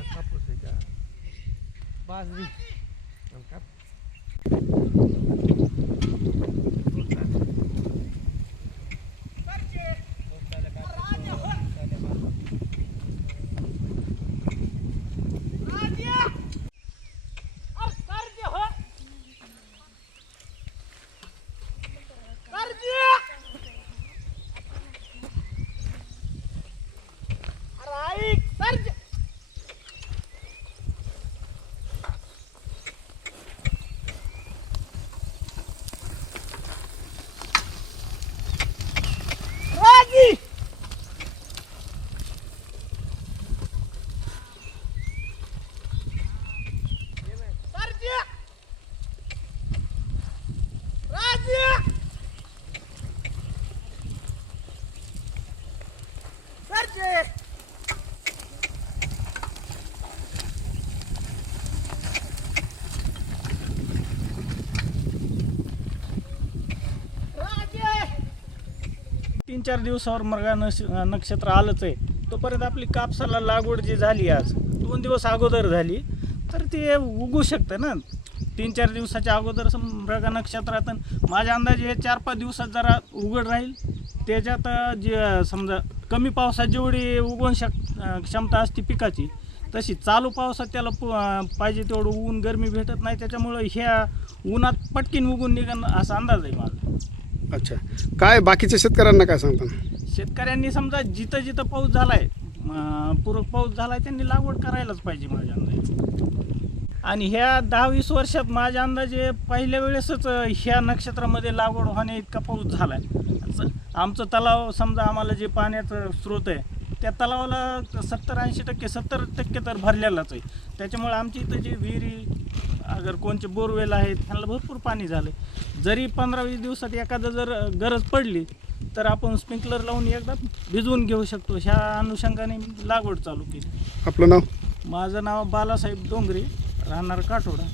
आपला कापूस आहे का बाजरी आणि काप तीन चार दिवसावर मृगा नश नक्षत्र आलंच आहे. तोपर्यंत आपली कापसाला लागवड जी झाली आज दोन दिवस अगोदर झाली तर ते उगू शकतं ना. तीन चार दिवसाच्या अगोदर सम मृगा नक्षत्रात माझ्या अंदाजे हे चार पाच दिवसात जरा उघड राहील. त्याच्यात जे समजा कमी पावसात जेवढी उगवण शक क्षमता असते पिकाची तशी चालू पावसात त्याला पु- पाहिजे तेवढं ऊन गरमी भेटत नाही. त्याच्यामुळं ह्या उन्हात पटकीन उगून निघणं असा अंदाज आहे माझा. अच्छा. काय बाकीच्या शेतकऱ्यांना काय सांगता? शेतकऱ्यांनी समजा जिथं जिथं पाऊस झालाय अं, पूरक पाऊस झालाय त्यांनी लागवड करायलाच पाहिजे माझ्या अंदाजे. आणि ह्या दहा वीस वर्षात माझ्या अंदाजे पहिल्या वेळेसच अं, ह्या नक्षत्रामध्ये लागवड होण्या इतका पाऊस झालाय. च- आमचं तलाव समजा आम्हाला जे पाण्याचं स्रोत आहे त्या तलावाला सत्तर ऐंशी टक्के सत्तर टक्के तर भरलेलाच आहे. त्याच्यामुळे आमची इथं जी विहिरी अगर कोणचे बोरवेल आहेत त्यांना भरपूर पाणी झालं जरी पंधरा वीस दिवसात एखादं जर गरज पडली तर आपण स्प्रिंकलर लावून एकदा भिजवून घेऊ शकतो. ह्या अनुषंगाने मी लागवड चालू केली. आपलं नाव? माझं नाव बालासाहेब डोंगरे राहणार काठोडा.